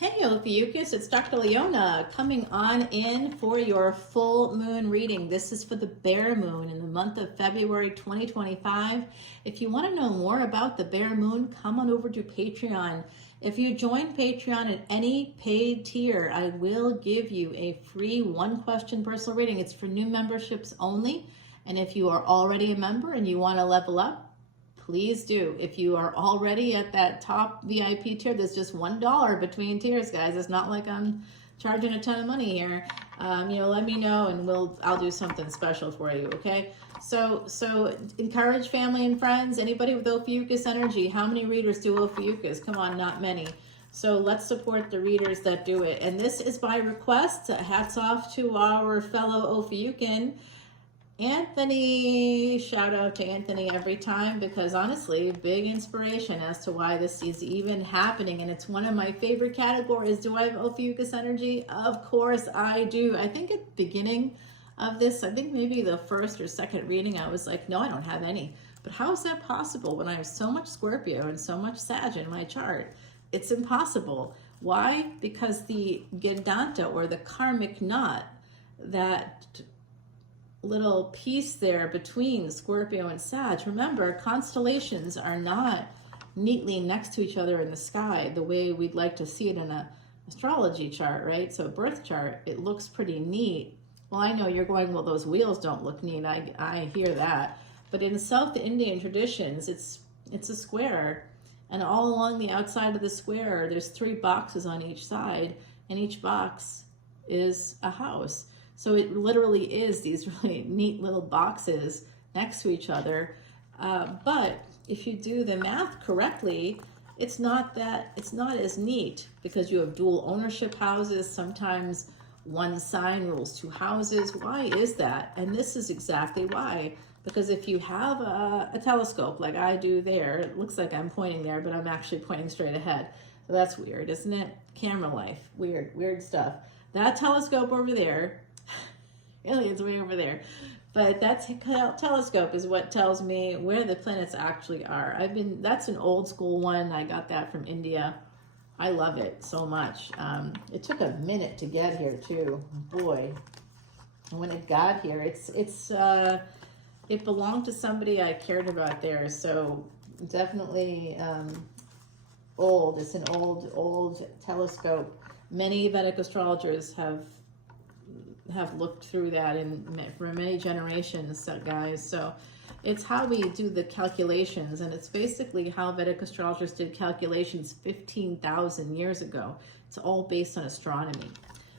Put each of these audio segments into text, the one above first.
Hey Ophiuchus, it's Dr. Leona coming on in for your full moon reading. This is for the bare moon in the month of February 2025. If you want to know more about the bare moon, come on over to Patreon. If you join Patreon at any paid tier, I will give you a free one-question personal reading. It's for new memberships only. And if you are already a member and you want to level up, please do. If you are already at that top VIP tier, there's just $1 between tiers, guys. It's not like I'm charging a ton of money here. Let me know and I'll do something special for you, okay? So encourage family and friends. Anybody with Ophiuchus energy, how many readers do Ophiuchus? Come on, not many. So let's support the readers that do it. And this is by request. Hats off to our fellow Ophiucan. Anthony, shout out to Anthony every time, because honestly, big inspiration as to why this is even happening. And it's one of my favorite categories. Do I have Ophiuchus energy? Of course I do. I think at the beginning of this, I think maybe the first or second reading, I was like, no, I don't have any. But how is that possible when I have so much Scorpio and so much Sag in my chart? It's impossible. Why? Because the Gedanta, or the karmic knot, that little piece there between Scorpio and Sag. Remember, constellations are not neatly next to each other in the sky the way we'd like to see it in an astrology chart, right? So a birth chart, it looks pretty neat. Well, I know you're going, well, those wheels don't look neat. I hear that. But in South Indian traditions, it's a square. And all along the outside of the square, there's 3 boxes on each side, and each box is a house. So it literally is these really neat little boxes next to each other. But if you do the math correctly, it's not as neat, because you have dual ownership houses. Sometimes one sign rules 2 houses. Why is that? And this is exactly why. Because if you have a telescope like I do there, it looks like I'm pointing there, but I'm actually pointing straight ahead. So that's weird, isn't it? Camera life, weird stuff. That telescope over there, aliens way over there, but that telescope is what tells me where the planets actually are. That's an old school one. I got that from India. I love it so much. It took a minute to get here too. Boy, when it got here, it belonged to somebody I cared about there. So definitely old. It's an old telescope. Many Vedic astrologers have looked through that for many generations, guys. So it's how we do the calculations, and it's basically how Vedic astrologers did calculations 15,000 years ago. It's all based on astronomy.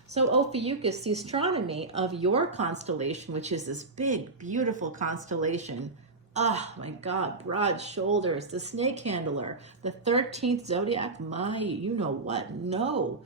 So Ophiuchus, the astronomy of your constellation, which is this big, beautiful constellation. Oh my God, broad shoulders, the snake handler, the 13th zodiac, you know what? No.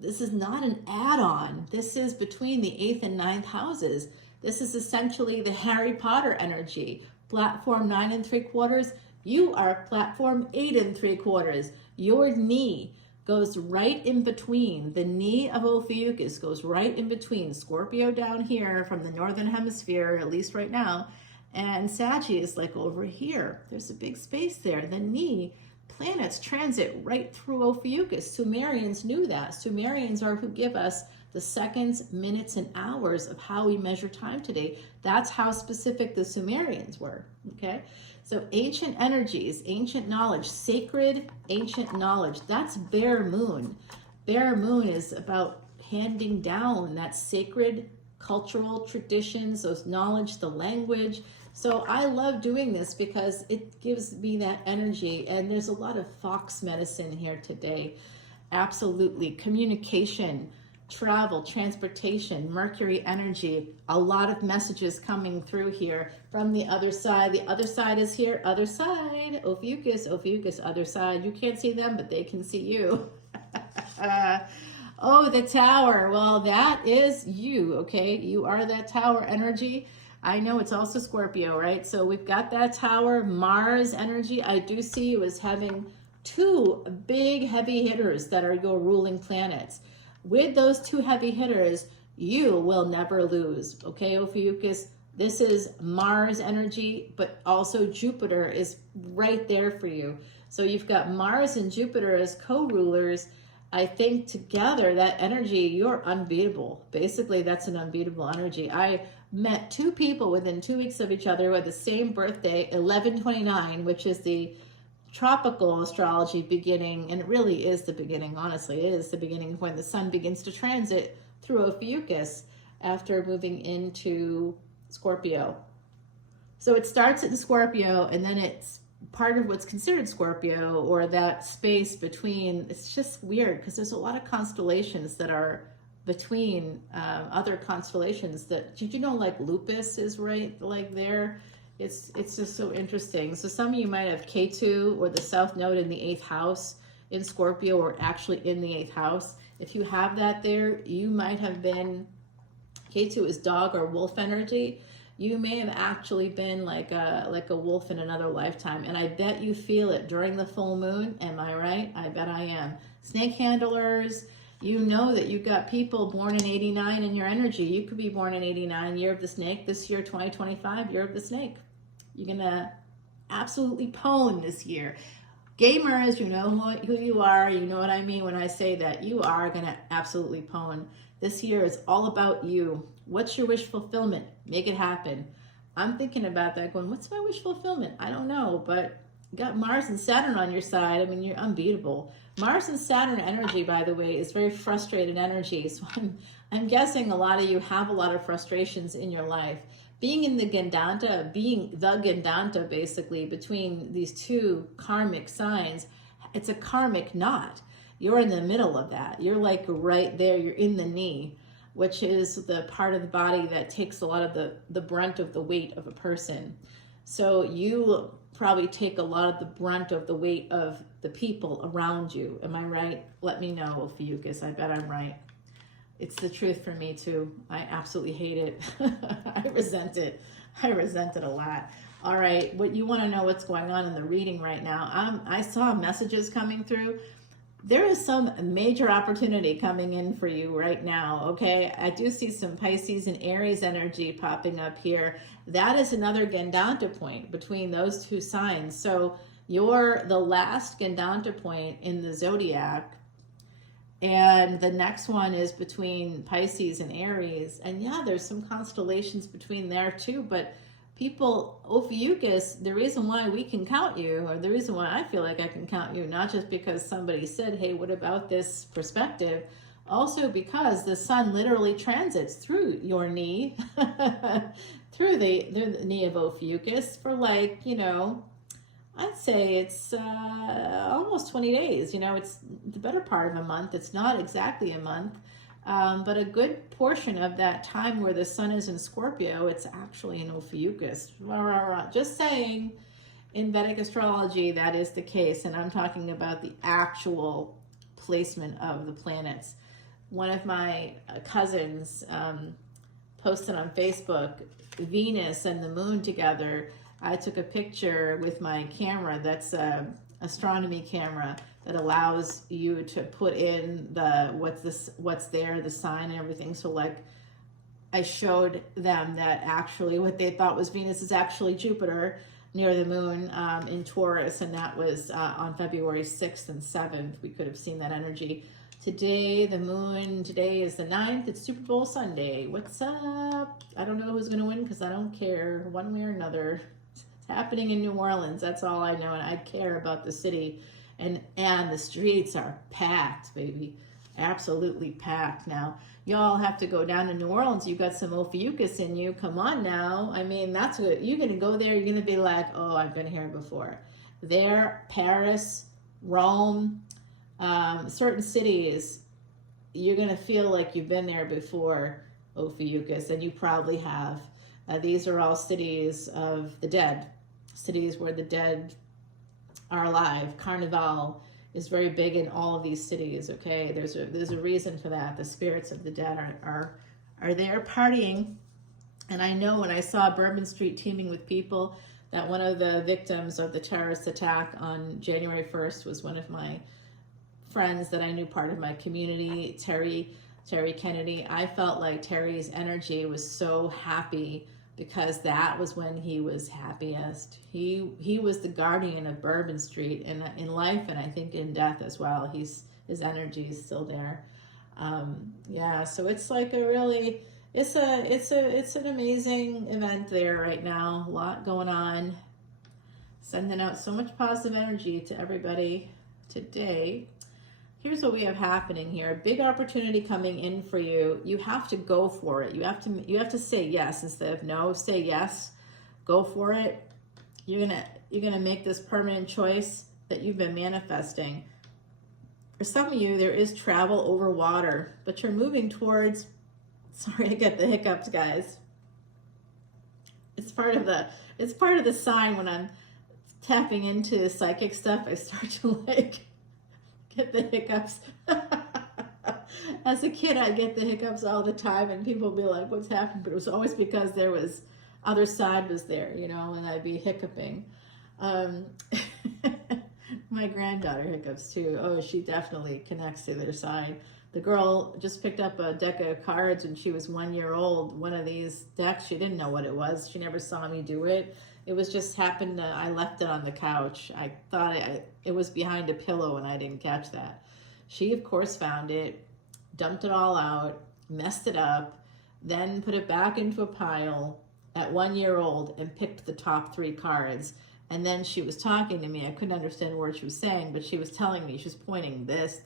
This is not an add-on. This is between the 8th and 9th houses. This is essentially the Harry Potter energy. Platform 9 3/4. You are platform 8 3/4. Your knee goes right in between. The knee of Ophiuchus goes right in between Scorpio down here from the northern hemisphere, at least right now, and Sagittarius like over here. There's a big space there. The knee, planets transit right through Ophiuchus. Sumerians knew that. Sumerians are who give us the seconds, minutes, and hours of how we measure time today. That's how specific the Sumerians were, okay? So ancient energies, ancient knowledge, sacred ancient knowledge, that's bare moon. Bare moon is about handing down that sacred cultural traditions, those knowledge, the language. So I love doing this because it gives me that energy, and there's a lot of fox medicine here today. Absolutely. Communication, travel, transportation, Mercury energy, a lot of messages coming through here from the other side. The other side is here, other side, Ophiuchus, other side. You can't see them, but they can see you. Oh, the tower. Well, that is you, okay? You are that tower energy. I know it's also Scorpio, right? So we've got that tower, Mars energy. I do see you as having 2 big heavy hitters that are your ruling planets. With those 2 heavy hitters, you will never lose, okay, Ophiuchus? This is Mars energy, but also Jupiter is right there for you. So you've got Mars and Jupiter as co-rulers. I think together, that energy, you're unbeatable. Basically, that's an unbeatable energy. I met two people within 2 weeks of each other who had the same birthday, 11/29, which is the tropical astrology beginning, and it really is the beginning, honestly. It is the beginning of when the sun begins to transit through Ophiuchus after moving into Scorpio. So it starts in Scorpio, and then it's part of what's considered Scorpio, or that space between. It's just weird because there's a lot of constellations that are between other constellations. That, did you know, like lupus is right like there? It's just so interesting. So some of you might have K2 or the South Node in the 8th house in Scorpio, or actually in the 8th house. If you have that there, you might have been, K2 is dog or wolf energy. You may have actually been like a wolf in another lifetime, and I bet you feel it during the full moon. Am I right? I bet I am. Snake handlers, you know that you've got people born in 89 in your energy. You could be born in 89, year of the snake. This year, 2025, year of the snake. You're gonna absolutely pwn this year. Gamers, you know who you are. You know what I mean when I say that. You are gonna absolutely pwn. This year is all about you. What's your wish fulfillment? Make it happen. I'm thinking about that going, what's my wish fulfillment? I don't know, but you got Mars and Saturn on your side. I mean, you're unbeatable. Mars and Saturn energy, by the way, is very frustrated energy. So I'm guessing a lot of you have a lot of frustrations in your life. Being in the Gandanta, basically, between these two karmic signs, it's a karmic knot. You're in the middle of that. You're like right there. You're in the knee, which is the part of the body that takes a lot of the brunt of the weight of a person. So you probably take a lot of the brunt of the weight of the people around you. Am I right? Let me know, Ophiuchus. I bet I'm right. It's the truth for me too. I absolutely hate it. I resent it. I resent it a lot. All right, what you want to know what's going on in the reading right now. I saw messages coming through. There is some major opportunity coming in for you right now, okay? I do see some Pisces and Aries energy popping up here. That is another Gandanta point between those two signs. So you're the last Gandanta point in the zodiac, and the next one is between Pisces and Aries. And yeah, there's some constellations between there too, but people, Ophiuchus, the reason why we can count you, or the reason why I feel like I can count you, not just because somebody said, hey, what about this perspective? Also because the sun literally transits through your knee, through the knee of Ophiuchus for like, you know, I'd say it's almost 20 days. You know, it's the better part of a month. It's not exactly a month. But a good portion of that time where the sun is in Scorpio, it's actually in Ophiuchus. Just saying, in Vedic astrology, that is the case. And I'm talking about the actual placement of the planets. One of my cousins posted on Facebook, Venus and the moon together. I took a picture with my camera. That's an astronomy camera that allows you to put in the what's there, the sign and everything. So like I showed them that actually what they thought was Venus is actually Jupiter near the moon in Taurus, and that was on February 6th and 7th. We could have seen that energy. Today, the moon, today is the 9th. It's Super Bowl Sunday. What's up? I don't know who's going to win because I don't care one way or another. It's happening in New Orleans. That's all I know, and I care about the city. And the streets are packed, baby. Absolutely packed. Now, y'all have to go down to New Orleans. You got some Ophiuchus in you. Come on now. I mean, that's what you're going to go there. You're going to be like, oh, I've been here before. There, Paris, Rome, certain cities, you're going to feel like you've been there before, Ophiuchus, and you probably have. These are all cities of the dead, cities where the dead are alive. Carnival is very big in all of these cities, okay? There's a reason for that. The spirits of the dead are there partying. And I know when I saw Bourbon Street teeming with people, that one of the victims of the terrorist attack on January 1st was one of my friends that I knew, part of my community, Terry Kennedy. I felt like Terry's energy was so happy because that was when he was happiest. He was the guardian of Bourbon Street in life, and I think in death as well. He's his energy is still there. Yeah, so it's like a really, it's an amazing event there right now. A lot going on. Sending out so much positive energy to everybody today. Here's what we have happening here. A big opportunity coming in for you. You have to go for it. You have to say yes instead of no. Say yes. Go for it. You're gonna make this permanent choice that you've been manifesting. For some of you, there is travel over water, but you're moving towards, sorry, I get the hiccups, guys. It's part of the sign when I'm tapping into psychic stuff, I start to like get the hiccups. As a kid, I get the hiccups all the time, and people would be like, what's happening? But it was always because there was, other side was there, you know, and I'd be hiccuping. My granddaughter hiccups too. Oh, she definitely connects to their side. The girl just picked up a deck of cards when she was 1 year old. One of these decks, she didn't know what it was. She never saw me do it. It was just happened to, I left it on the couch. I thought it was behind a pillow and I didn't catch that. She, of course, found it, dumped it all out, messed it up, then put it back into a pile at 1 year old and picked the top 3 cards. And then she was talking to me. I couldn't understand a word she was saying, but she was telling me, she was pointing this,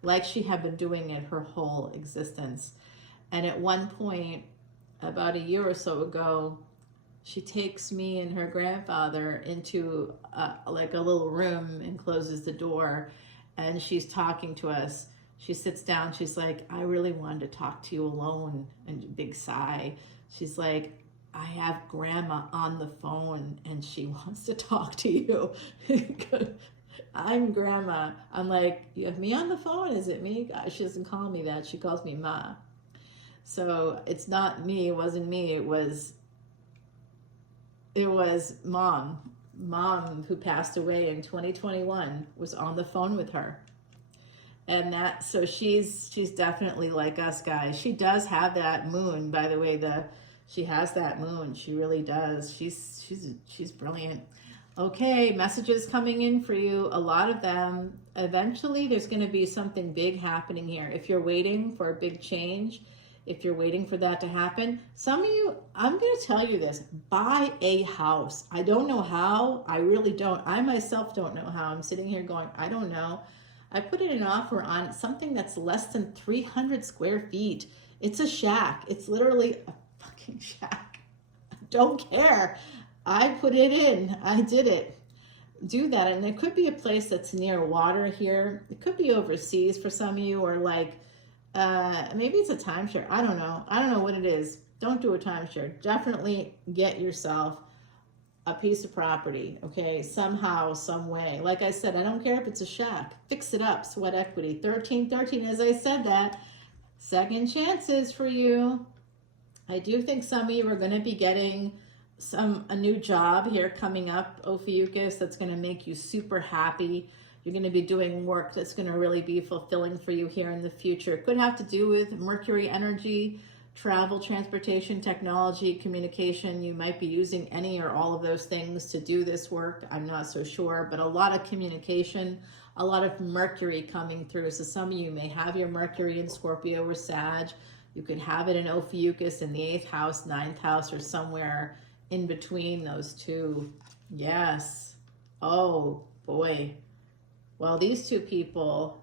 like she had been doing it her whole existence. And at one point, about a year or so ago, she takes me and her grandfather into like a little room and closes the door, and she's talking to us. She sits down. She's like, I really wanted to talk to you alone. And a big sigh. She's like, I have grandma on the phone and she wants to talk to you. I'm grandma. I'm like, you have me on the phone? Is it me? She doesn't call me that. She calls me Ma. So it's not me. It wasn't me. It was mom who passed away in 2021 was on the phone with her. And that, so she's definitely like us, guys. She does have that moon, by the way. She has that moon. She really does. She's brilliant. Okay, messages coming in for you. A lot of them. Eventually, there's going to be something big happening here. If you're waiting for a big change, if you're waiting for that to happen, some of you, I'm going to tell you this, buy a house. I don't know how. I really don't. I myself don't know how. I'm sitting here going, I don't know. I put in an offer on something that's less than 300 square feet. It's a shack. It's literally a fucking shack. I don't care. I put it in. I did it. Do that. And it could be a place that's near water here. It could be overseas for some of you, or like, maybe it's a timeshare. I don't know. I don't know what it is. Don't do a timeshare. Definitely get yourself a piece of property, okay? Somehow, some way. Like I said, I don't care if it's a shack. Fix it up. Sweat equity. 1313, as I said that. Second chances for you. I do think some of you are going to be getting a new job here coming up, Ophiuchus, that's going to make you super happy. You're going to be doing work that's going to really be fulfilling for you here in the future. It could have to do with Mercury energy, travel, transportation, technology, communication. You might be using any or all of those things to do this work. I'm not so sure, but a lot of communication, a lot of Mercury coming through. So some of you may have your Mercury in Scorpio or Sag. You could have it in Ophiuchus in the 8th house, 9th house, or somewhere in between those two. Yes. Oh, boy. Well, these two people,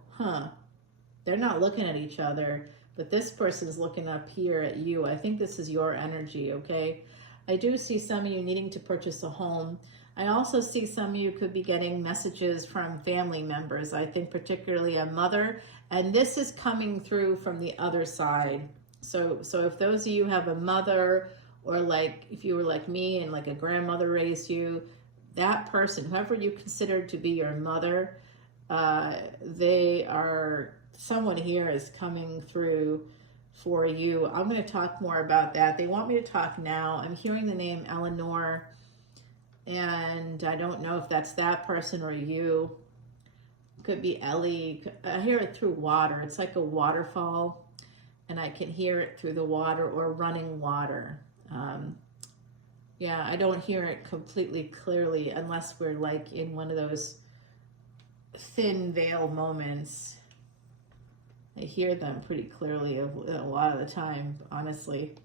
they're not looking at each other, but this person's looking up here at you. I think this is your energy, okay? I do see some of you needing to purchase a home. I also see some of you could be getting messages from family members. I think particularly a mother, and this is coming through from the other side. So if those of you have a mother, or like if you were like me and like a grandmother raised you, that person, whoever you consider to be your mother, someone here is coming through for you. I'm going to talk more about that. They want me to talk now. I'm hearing the name Eleanor, and I don't know if that's that person or you. Could be Ellie. I hear it through water. It's like a waterfall, and I can hear it through the water or running water. Yeah, I don't hear it completely clearly unless we're like in one of those thin veil moments. I hear them pretty clearly a lot of the time, honestly.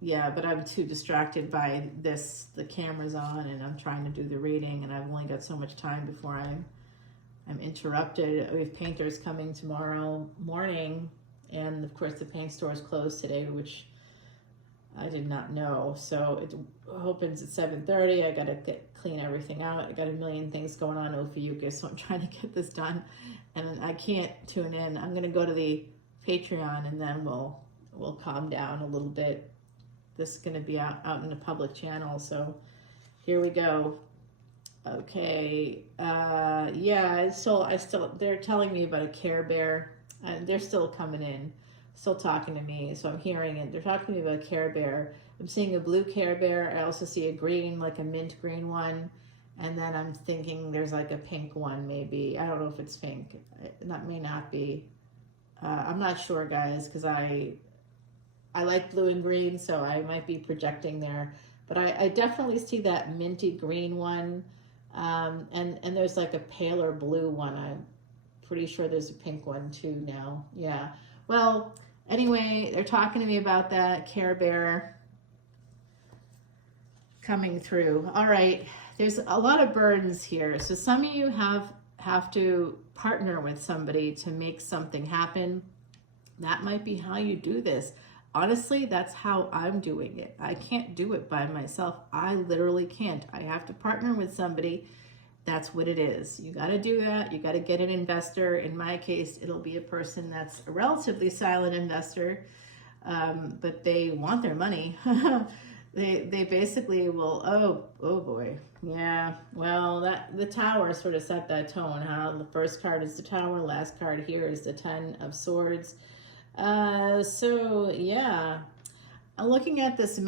Yeah, but I'm too distracted by this. The camera's on and I'm trying to do the reading, and I've only got so much time before I'm interrupted. We have painters coming tomorrow morning, and of course the paint store is closed today, which I did not know. So it opens at 7:30. I got to clean everything out. I got a million things going on, Ophiuchus, so I'm trying to get this done, and I can't tune in. I'm going to go to the Patreon, and then we'll calm down a little bit. This is going to be out in the public channel, so here we go. Okay, yeah, so they're telling me about a Care Bear, and they're still coming in, still talking to me, so I'm hearing it. They're talking to me about a Care Bear. I'm seeing a blue Care Bear. I also see a green, like a mint green one, and then I'm thinking there's like a pink one, maybe. I don't know if it's pink. That may not be. I'm not sure, guys, because I like blue and green, so I might be projecting there. But I definitely see that minty green one. And there's like a paler blue one. I'm pretty sure there's a pink one too now. Yeah. Well, anyway, they're talking to me about that Care Bear coming through. All right. There's a lot of burdens here. So some of you have to partner with somebody to make something happen. That might be how you do this. Honestly, that's how I'm doing it. I can't do it by myself. I literally can't. I have to partner with somebody. That's what it is. You got to do that. You got to get an investor. In my case, it'll be a person that's a relatively silent investor, but they want their money. They basically will. Oh boy, yeah. Well, the Tower sort of set that tone. The first card is the Tower. Last card here is the Ten of Swords. So yeah, I'm looking at this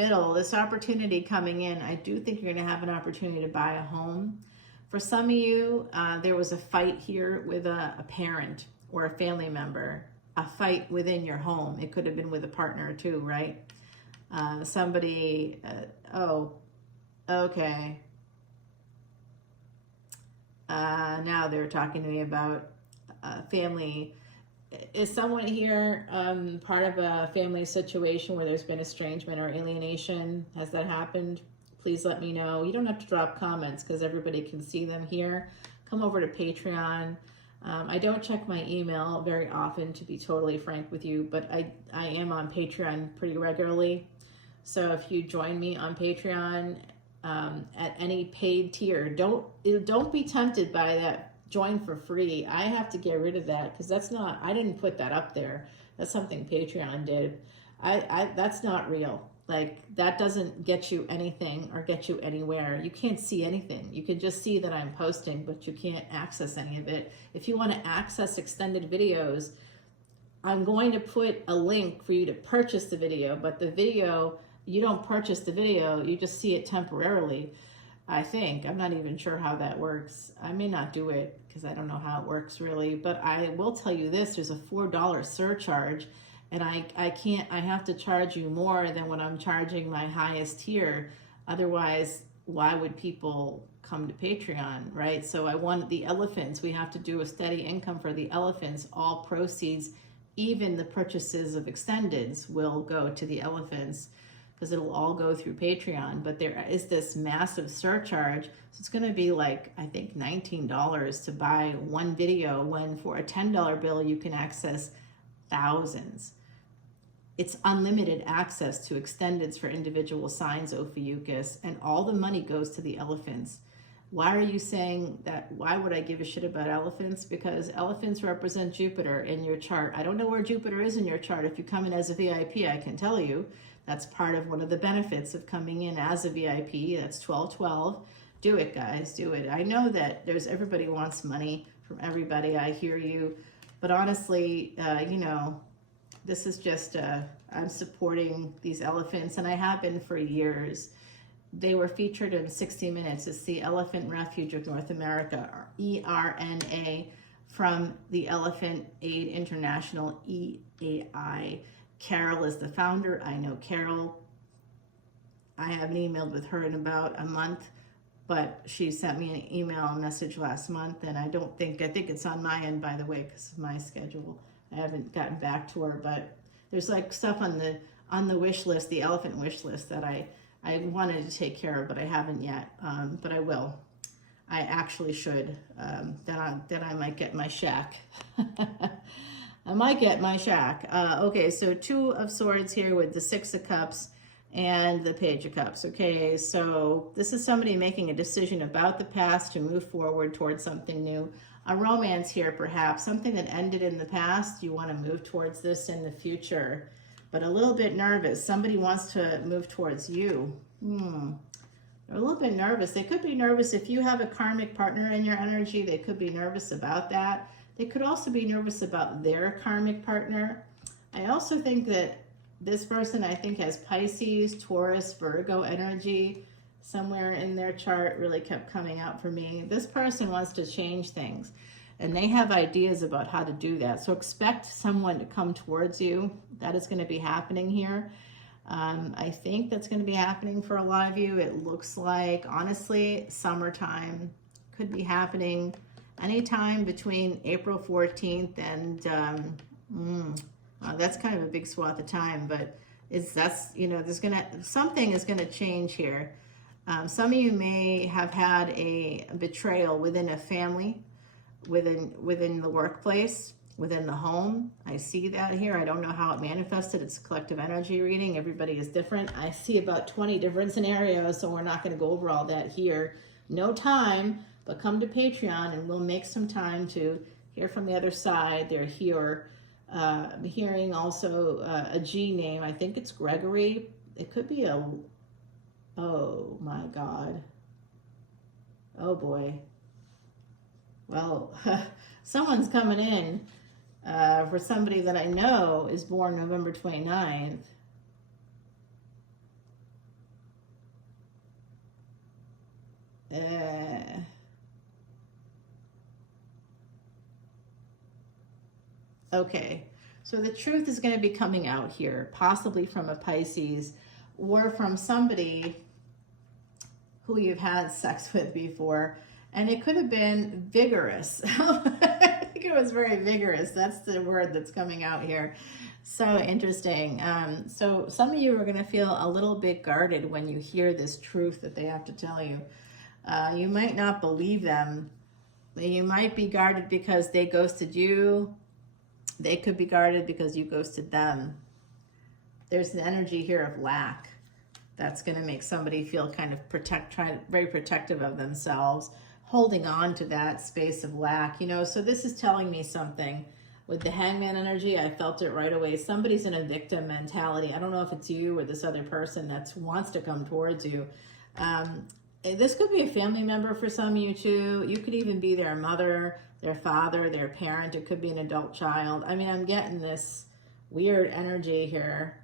opportunity coming in. I do think you're going to have an opportunity to buy a home. For some of you, there was a fight here with a parent or a family member, a fight within your home. It could have been with a partner too, right? Somebody, oh, okay. Now they're talking to me about family. Is someone here part of a family situation where there's been estrangement or alienation? Has that happened? Please let me know. You don't have to drop comments because everybody can see them here. Come over to Patreon. I don't check my email very often, to be totally frank with you, but I am on Patreon pretty regularly. So if you join me on Patreon at any paid tier, don't be tempted by that join for free. I have to get rid of that because I didn't put that up there. That's something Patreon did. That's not real. Like, that doesn't get you anything or get you anywhere. You can't see anything. You can just see that I'm posting, but you can't access any of it. If you want to access extended videos, I'm going to put a link for you to purchase the video, but the video, you don't purchase the video, you just see it temporarily. I think. I'm not even sure how that works. I may not do it because I don't know how it works really, but I will tell you this, there's a $4 surcharge, and I have to charge you more than what I'm charging my highest tier. Otherwise, why would people come to Patreon, right? So I want the elephants. We have to do a steady income for the elephants. All proceeds, even the purchases of extendeds, will go to the elephants, because it'll all go through Patreon. But there is this massive surcharge. So it's gonna be like, I think $19 to buy one video, when for a $10 bill, you can access thousands. It's unlimited access to extendeds for individual signs, Ophiuchus, and all the money goes to the elephants. Why are you saying that? Why would I give a shit about elephants? Because elephants represent Jupiter in your chart. I don't know where Jupiter is in your chart. If you come in as a VIP, I can tell you. That's part of one of the benefits of coming in as a VIP. That's 1212. Do it, guys. Do it. I know that everybody wants money from everybody. I hear you. But honestly, this is just, I'm supporting these elephants, and I have been for years. They were featured in 60 Minutes. It's the Elephant Refuge of North America, or ERNA, from the Elephant Aid International, EAI. Carol is the founder. I know Carol. I haven't emailed with her in about a month. but she sent me an email message last month, and I think it's on my end, by the way, because of my schedule. I haven't gotten back to her, but there's like stuff on the wish list, the elephant wish list, that I wanted to take care of, but I haven't yet. But I will. I actually should. Then I might get my shack. I might get my shack. Okay, so 2 of Swords here with the 6 of Cups and the Page of Cups. Okay, so this is somebody making a decision about the past to move forward towards something new. A romance here, perhaps. Something that ended in the past. You want to move towards this in the future, but a little bit nervous. Somebody wants to move towards you. They're a little bit nervous. They could be nervous if you have a karmic partner in your energy. They could be nervous about that. They could also be nervous about their karmic partner. I also think that this person, I think, has Pisces, Taurus, Virgo energy somewhere in their chart. Really kept coming out for me. This person wants to change things, and they have ideas about how to do that. So expect someone to come towards you. That is going to be happening here. I think that's going to be happening for a lot of you. It looks like, honestly, summertime could be happening anytime between April 14th and that's kind of a big swath of time, but something is gonna change here. Some of you may have had a betrayal within a family, within the workplace, within the home. I see that here. I don't know how it manifested. It's a collective energy reading. Everybody is different. I see about 20 different scenarios, so we're not going to go over all that here. No time, but come to Patreon and we'll make some time to hear from the other side. They're here. I'm hearing also a G name. I think it's Gregory. It could be oh my God. Oh boy. Well, someone's coming in for somebody that I know is born November 29th. Okay, so the truth is going to be coming out here, possibly from a Pisces or from somebody who you've had sex with before. And it could have been vigorous. I think it was very vigorous. That's the word that's coming out here. So interesting. So some of you are going to feel a little bit guarded when you hear this truth that they have to tell you. You might not believe them. You might be guarded because they ghosted you. They could be guarded because you ghosted them. There's an energy here of lack that's going to make somebody feel kind of very protective of themselves, holding on to that space of lack, so this is telling me something. With the Hangman energy, I felt it right away. Somebody's in a victim mentality. I don't know if it's you or this other person that wants to come towards you. This could be a family member for some of you too. You could even be their mother, their father, their parent. It could be an adult child. I mean, I'm getting this weird energy here.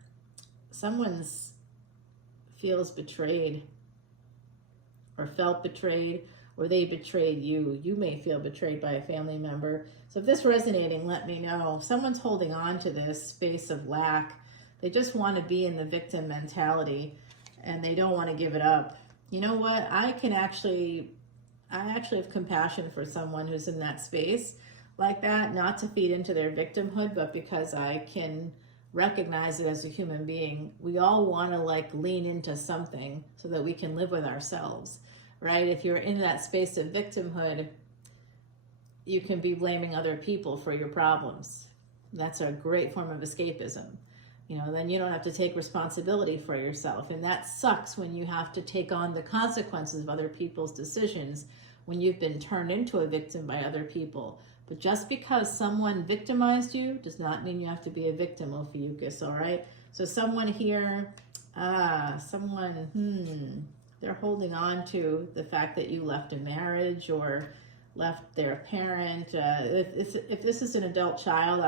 Someone feels betrayed or felt betrayed, or they betrayed you. You may feel betrayed by a family member. So if this is resonating, let me know. Someone's holding on to this space of lack. They just want to be in the victim mentality and they don't want to give it up. You know what? I actually have compassion for someone who's in that space like that, not to feed into their victimhood, but because I can recognize it as a human being. We all want to lean into something so that we can live with ourselves, right? If you're in that space of victimhood, you can be blaming other people for your problems. That's a great form of escapism. Then you don't have to take responsibility for yourself. And that sucks when you have to take on the consequences of other people's decisions when you've been turned into a victim by other people. But just because someone victimized you does not mean you have to be a victim, Ophiuchus, all right? So someone here, they're holding on to the fact that you left a marriage or left their parent. If this is an adult child,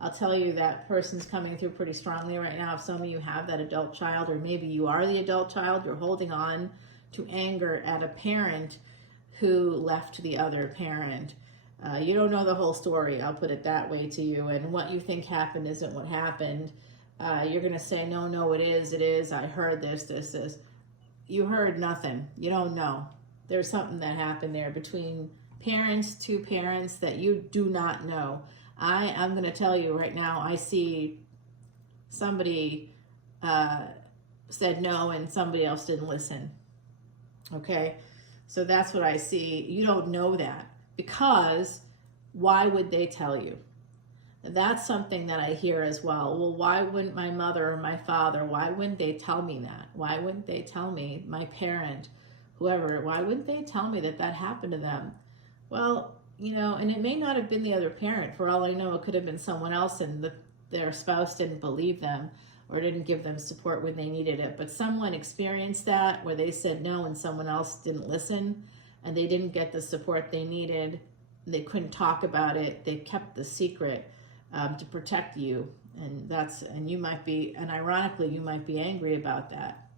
I'll tell you that person's coming through pretty strongly right now. If some of you have that adult child, or maybe you are the adult child, you're holding on to anger at a parent who left the other parent. You don't know the whole story, I'll put it that way to you, and what you think happened isn't what happened. You're going to say, no, it is, I heard this. You heard nothing. You don't know. there's something that happened there between parents, two parents that you do not know. I'm going to tell you right now, I see somebody said no and somebody else didn't listen. Okay? So that's what I see. You don't know that because why would they tell you? That's something that I hear as well. Well, why wouldn't my mother or my father, why wouldn't they tell me that? Why wouldn't they tell me, my parent, whoever, why wouldn't they tell me that that happened to them? Well, you know, and it may not have been the other parent. For all I know, it could have been someone else and their spouse didn't believe them or didn't give them support when they needed it. But someone experienced that where they said no and someone else didn't listen and they didn't get the support they needed. They couldn't talk about it. They kept the secret to protect you. And you might be, and ironically, you might be angry about that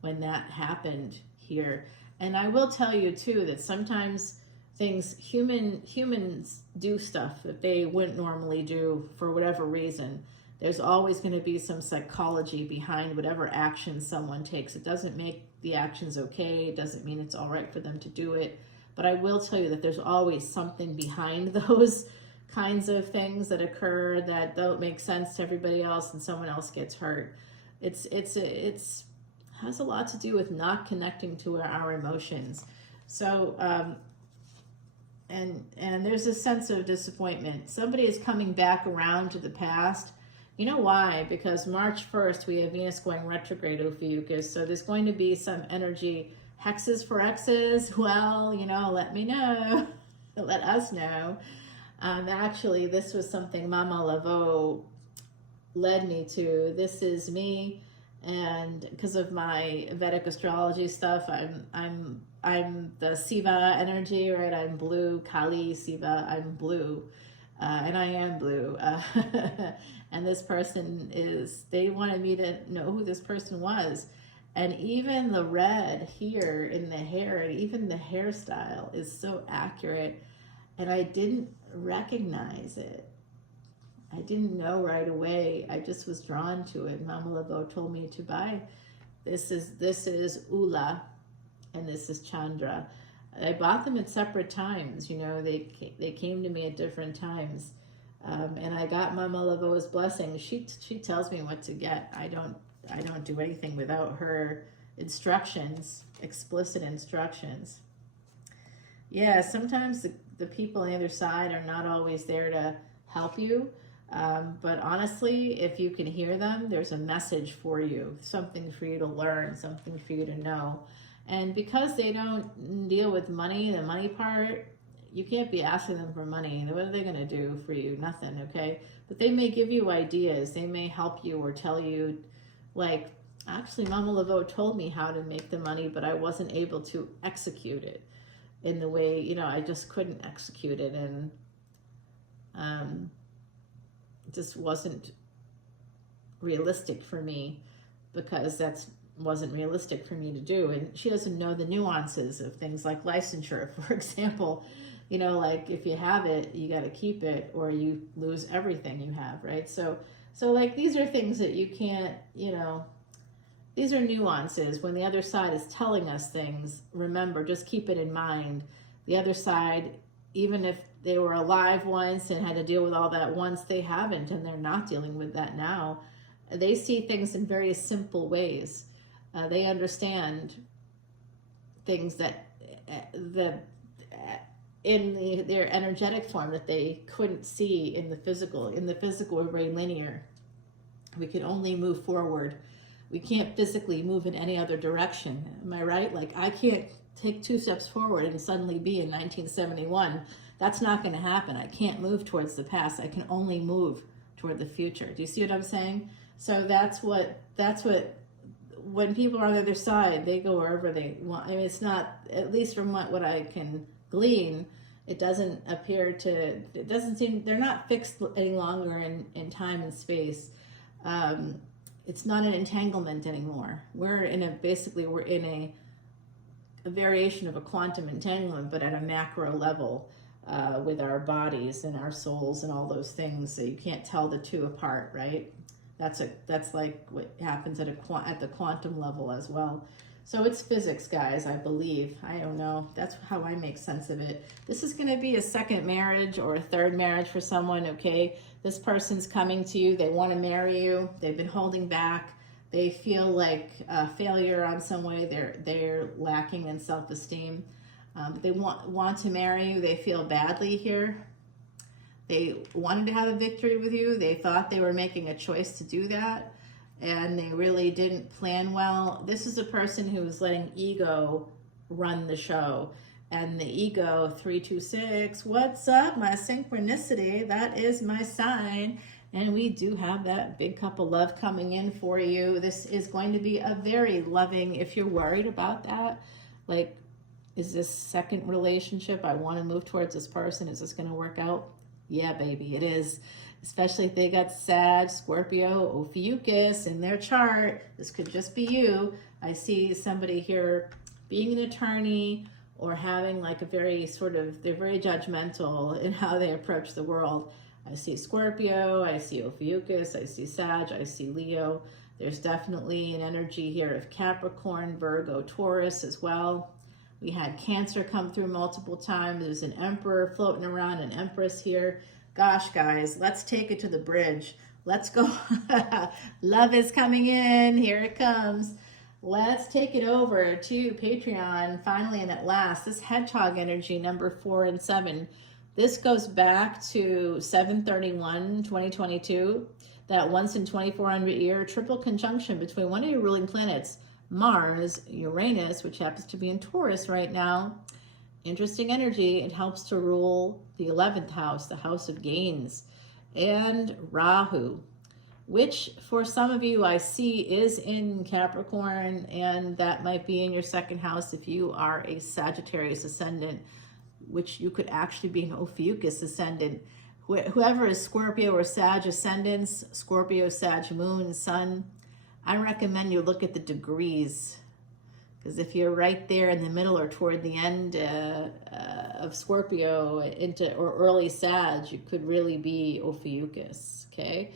when that happened here. And I will tell you too that sometimes humans do stuff that they wouldn't normally do for whatever reason. There's always going to be some psychology behind whatever action someone takes. It doesn't make the actions okay. It doesn't mean it's all right for them to do it. But I will tell you that there's always something behind those kinds of things that occur that don't make sense to everybody else and someone else gets hurt. It's has a lot to do with not connecting to our emotions. So, and there's a sense of disappointment. Somebody is coming back around to the past. You know why? Because March 1st, we have Venus going retrograde, Ophiuchus. So there's going to be some energy. Hexes for exes. Well, you know, let me know. Let us know. Actually, this was something Mama Laveau led me to. This is me. And because of my Vedic astrology stuff, I'm the Siva energy, right? I'm blue, Kali, Siva, I'm blue. And I am blue. And this person they wanted me to know who this person was. And even the red here in the hair, and even the hairstyle is so accurate. And I didn't recognize it. I didn't know right away. I just was drawn to it. Mama Laveau told me to buy. This is Ula, and this is Chandra. I bought them at separate times. You know, they came to me at different times, and I got Mama Laveau's blessing. She tells me what to get. I don't do anything without her instructions, explicit instructions. Yeah, sometimes the people on the other side are not always there to help you. But honestly, if you can hear them, there's a message for you, something for you to learn, something for you to know. And because they don't deal with money, the money part, you can't be asking them for money. What are they going to do for you? Nothing, okay? But they may give you ideas. They may help you or tell you, like, actually, Mama Laveau told me how to make the money, but I wasn't able to execute it in the way, you know, I just couldn't execute it. And just wasn't realistic for me because wasn't realistic for me to do. And she doesn't know the nuances of things like licensure, for example. You know, like if you have it, you got to keep it or you lose everything you have, right? So like these are things that you can't, you know, these are nuances. When the other side is telling us things, remember, just keep it in mind. The other side, even if they were alive once and had to deal with all that once, they haven't, and they're not dealing with that now. They see things in very simple ways. They understand things that in their energetic form that they couldn't see in the physical. In the physical, we're very linear. We can only move forward. We can't physically move in any other direction. Am I right? Like I can't take 2 steps forward and suddenly be in 1971. That's not going to happen. I can't move towards the past. I can only move toward the future. Do you see what I'm saying? So that's what, when people are on the other side, they go wherever they want. I mean, it's not, at least from what I can glean, it doesn't seem, they're not fixed any longer in time and space. It's not an entanglement anymore. We're in a variation of a quantum entanglement, but at a macro level. With our bodies and our souls and all those things, so you can't tell the two apart, right? That's like what happens at the quantum level as well. So it's physics, guys, I believe. I don't know. That's how I make sense of it. This is going to be a second marriage or a third marriage for someone, okay? This person's coming to you. They want to marry you. They've been holding back. They feel like a failure on some way. They're lacking in self-esteem. They want to marry you. They feel badly here. They wanted to have a victory with you. They thought they were making a choice to do that, and they really didn't plan well. This is a person who's letting ego run the show. And the ego, 326, what's up? My synchronicity, that is my sign. And we do have that big cup of love coming in for you. This is going to be a very loving, if you're worried about that, like, is this second relationship, I want to move towards this person, is this going to work out? Yeah, baby, it is. Especially if they got Sag, Scorpio, Ophiuchus in their chart. This could just be you. I see somebody here being an attorney or having like a very sort of, they're very judgmental in how they approach the world. I see Scorpio, I see Ophiuchus, I see Sag, I see Leo. There's definitely an energy here of Capricorn, Virgo, Taurus as well. We had Cancer come through multiple times. There's an Emperor floating around, an Empress here. Gosh, guys, let's take it to the bridge. Let's go. Love is coming in. Here it comes. Let's take it over to Patreon. Finally and at last, this hedgehog energy, number 4 and 7. This goes back to 7/31/2022. That once in 2400 year triple conjunction between one of your ruling planets, Mars, Uranus, which happens to be in Taurus right now. Interesting energy. It helps to rule the 11th house, the house of gains, and Rahu, which for some of you I see is in Capricorn, and that might be in your second house if you are a Sagittarius ascendant, which you could actually be an Ophiuchus ascendant. Whoever is Scorpio or Sag ascendants, Scorpio, Sag moon, sun, I recommend you look at the degrees, because if you're right there in the middle or toward the end of Scorpio into or early Sag, you could really be Ophiuchus, okay?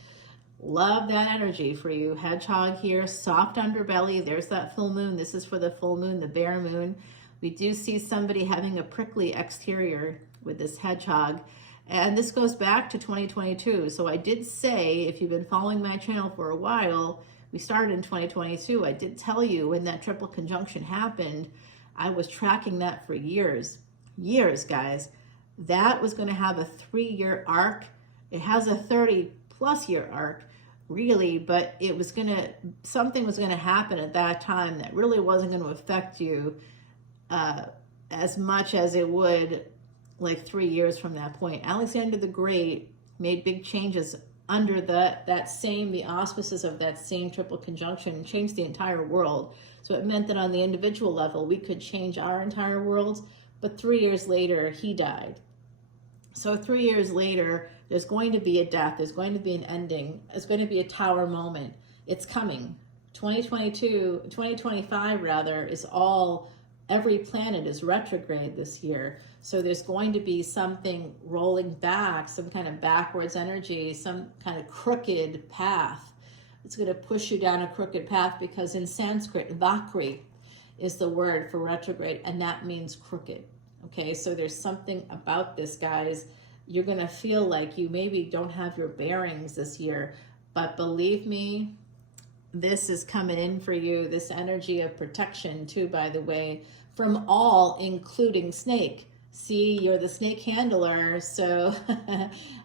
Love that energy for you. Hedgehog here, soft underbelly. There's that full moon. This is for the full moon, the bare moon. We do see somebody having a prickly exterior with this hedgehog. And this goes back to 2022. So I did say, if you've been following my channel for a while, we started in 2022. I did tell you when that triple conjunction happened, I was tracking that for years. Years, guys. That was going to have a 3-year arc. It has a 30+ year arc, really, but it was going to, something was going to happen at that time that really wasn't going to affect you as much as it would like 3 years from that point. Alexander the Great made big changes under the auspices of that same triple conjunction, and changed the entire world. So it meant that on the individual level, we could change our entire world, but 3 years later, he died. So 3 years later, there's going to be a death, there's going to be an ending, there's going to be a tower moment. It's coming. 2025 rather, is all, every planet is retrograde this year. So there's going to be something rolling back, some kind of backwards energy, some kind of crooked path. It's going to push you down a crooked path, because in Sanskrit, vakri is the word for retrograde, and that means crooked. Okay, so there's something about this, guys. You're going to feel like you maybe don't have your bearings this year, but believe me, this is coming in for you. This energy of protection too, by the way, from all, including snake. See, you're the snake handler. So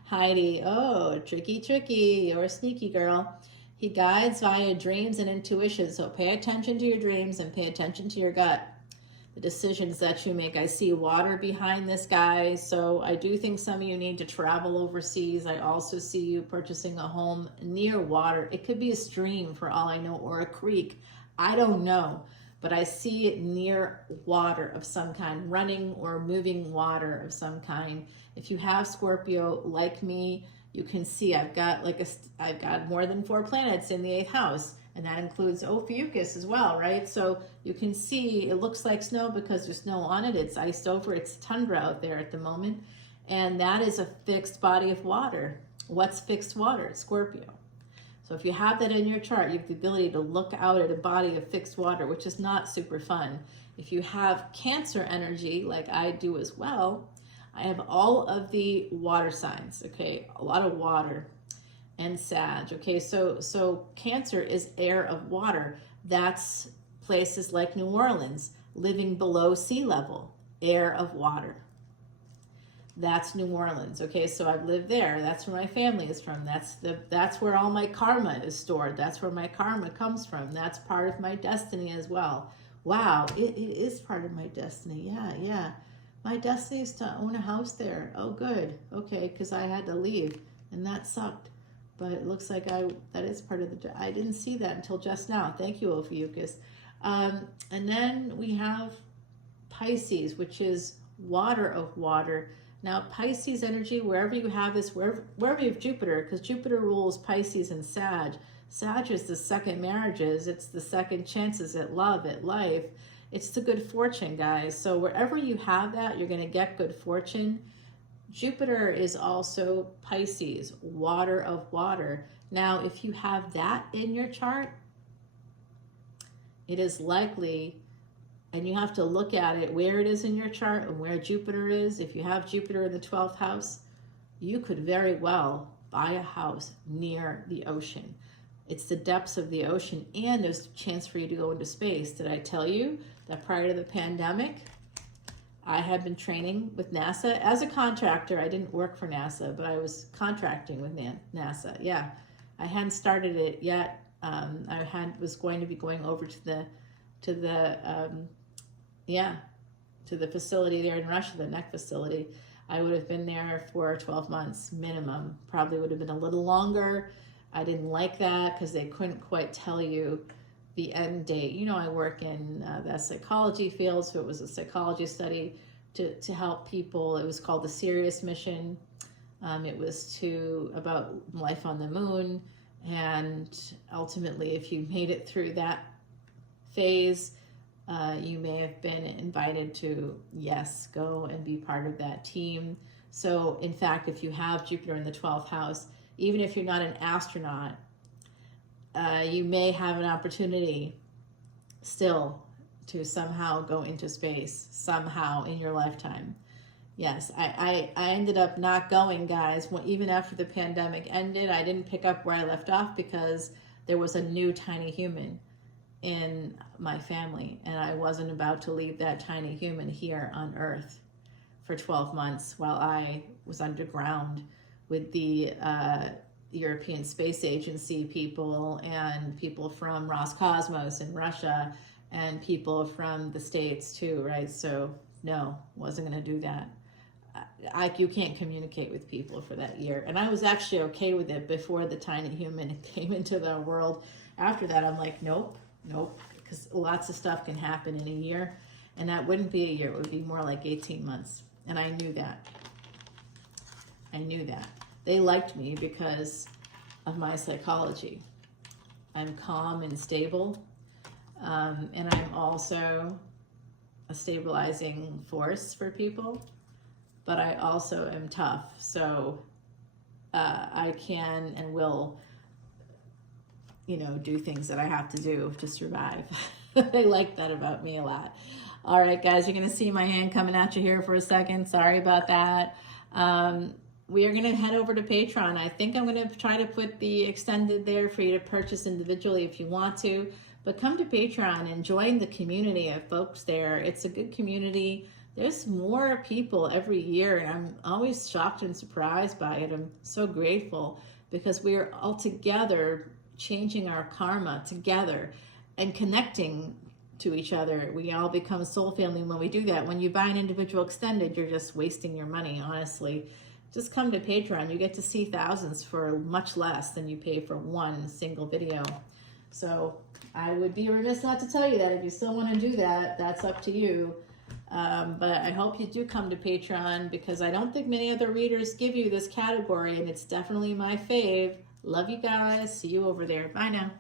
Heidi, oh, tricky, you're a sneaky girl. He guides via dreams and intuition. So pay attention to your dreams and pay attention to your gut, the decisions that you make. I see water behind this guy. So I do think some of you need to travel overseas. I also see you purchasing a home near water. It could be a stream for all I know, or a creek. I don't know. But I see it near water of some kind, running or moving water of some kind. If you have Scorpio like me, you can see I've got more than 4 planets in the 8th house, and that includes Ophiuchus as well, right? So you can see it looks like snow because there's snow on it. It's iced over. It's tundra out there at the moment, and that is a fixed body of water. What's fixed water? It's Scorpio. So if you have that in your chart, you have the ability to look out at a body of fixed water, which is not super fun. If you have Cancer energy, like I do as well, I have all of the water signs, okay? A lot of water and Sag, okay? So Cancer is air of water. That's places like New Orleans, living below sea level, air of water. That's New Orleans, okay? So I've lived there. That's where my family is from. That's where all my karma is stored. That's where my karma comes from. That's part of my destiny as well. Wow, it is part of my destiny. Yeah. My destiny is to own a house there. Oh, good. Okay, because I had to leave, and that sucked. But it looks like that is part of I didn't see that until just now. Thank you, Ophiuchus. And then we have Pisces, which is water of water. Now, Pisces energy, wherever you have this, wherever you have Jupiter, because Jupiter rules Pisces and Sag. Sag is the second marriages. It's the second chances at love, at life. It's the good fortune, guys. So wherever you have that, you're going to get good fortune. Jupiter is also Pisces, water of water. Now, if you have that in your chart, it is likely, and you have to look at it where it is in your chart and where Jupiter is. If you have Jupiter in the 12th house, you could very well buy a house near the ocean. It's the depths of the ocean, and there's a chance for you to go into space. Did I tell you that prior to the pandemic, I had been training with NASA as a contractor? I didn't work for NASA, but I was contracting with NASA. Yeah, I hadn't started it yet. Was going to be going over to the facility there in Russia, the neck facility. I would have been there for 12 months minimum. Probably would have been a little longer. I didn't like that because they couldn't quite tell you the end date. You know, I work in the psychology field, so it was a psychology study to help people. It was called the Sirius mission. It was about life on the moon, and ultimately, if you made it through that phase, you may have been invited to, yes, go and be part of that team. So, in fact, if you have Jupiter in the 12th house, even if you're not an astronaut, you may have an opportunity still to somehow go into space, somehow in your lifetime. Yes, I ended up not going, guys. Even after the pandemic ended, I didn't pick up where I left off because there was a new tiny human in my family, and I wasn't about to leave that tiny human here on Earth for 12 months while I was underground with the European Space Agency people and people from Roscosmos in Russia and people from the States too, right? So no, wasn't going to do that. You can't communicate with people for that year. And I was actually okay with it before the tiny human came into the world. After that, I'm like, nope, because lots of stuff can happen in a year. And that wouldn't be a year. It would be more like 18 months. And I knew that. They liked me because of my psychology. I'm calm and stable. And I'm also a stabilizing force for people. But I also am tough. So I can and will, do things that I have to do to survive. They like that about me a lot. All right, guys, you're going to see my hand coming at you here for a second. Sorry about that. We are going to head over to Patreon. I think I'm going to try to put the extended there for you to purchase individually if you want to. But come to Patreon and join the community of folks there. It's a good community. There's more people every year, and I'm always shocked and surprised by it. I'm so grateful because we are all together changing our karma together and connecting to each other. We all become a soul family when we do that. When you buy an individual extended, you're just wasting your money, honestly. Just come to Patreon. You get to see thousands for much less than you pay for one single video. So I would be remiss not to tell you that. If you still want to do that, that's up to you. But I hope you do come to Patreon because I don't think many other readers give you this category, and it's definitely my fave. Love you guys. See you over there. Bye now.